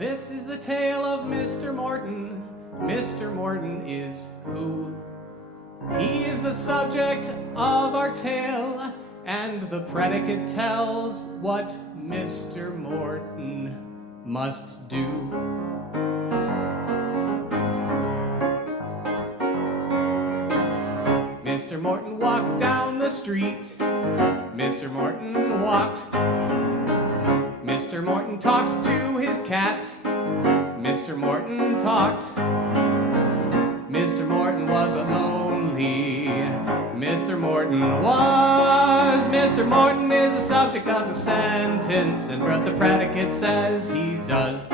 This is the tale of Mr. Morton. Mr. Morton is who? He is the subject of our tale, and the predicate tells what Mr. Morton must do. Mr. Morton walked down the street. Mr. Morton walked. Mr. Morton talked to his cat. Mr. Morton talked. Mr. Morton was lonely. Mr. Morton was. Mr. Morton is the subject of the sentence, and what the predicate says he does.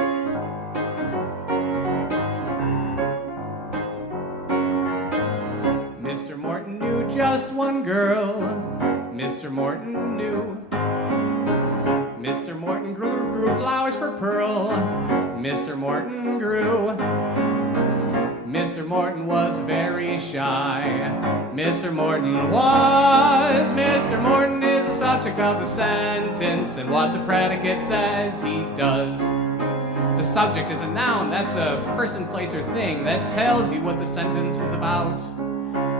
Mr. Morton knew just one girl. Mr. Morton knew. Mr. Morton grew flowers for Pearl. Mr. Morton grew. Mr. Morton was very shy. Mr. Morton was. Mr. Morton is the subject of the sentence, and what the predicate says he does. The subject is a noun, that's a person, place, or thing that tells you what the sentence is about.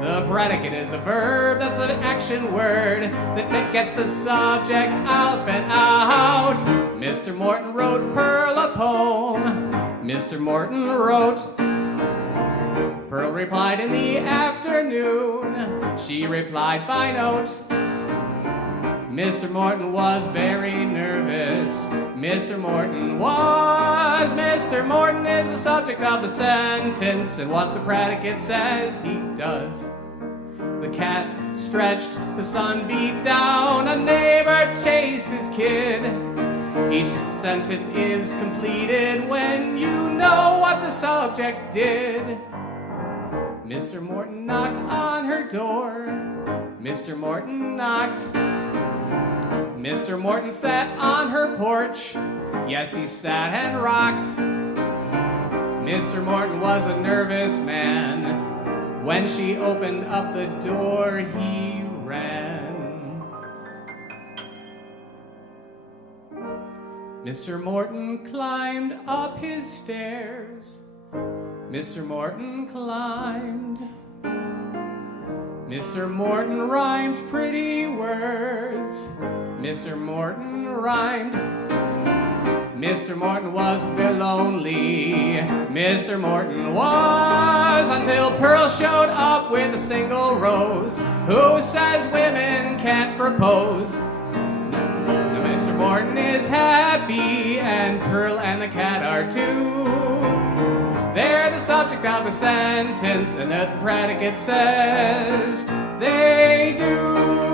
The predicate is a verb, that's an action word that gets the subject up and out. Mr. Morton wrote Pearl a poem. Mr. Morton wrote. Pearl replied in the afternoon. She replied by note. Mr. Morton was very nervous. Mr. Morton was. Mr. Morton is the subject of the sentence, and what the predicate says he does. The cat stretched, the sun beat down, a neighbor chased his kid. Each sentence is completed when you know what the subject did. Mr. Morton knocked on her door. Mr. Morton knocked. Mr. Morton sat on her porch. Yes, he sat and rocked. Mr. Morton was a nervous man. When she opened up the door, he ran. Mr. Morton climbed up his stairs. Mr. Morton climbed. Mr. Morton rhymed pretty words. Mr. Morton rhymed. Mr. Morton was very lonely. Mr. Morton was, until Pearl showed up with a single rose. Who says women can't propose? Now Mr. Morton is happy, and Pearl and the cat are too. They're the subject of the sentence, and that the predicate says they do.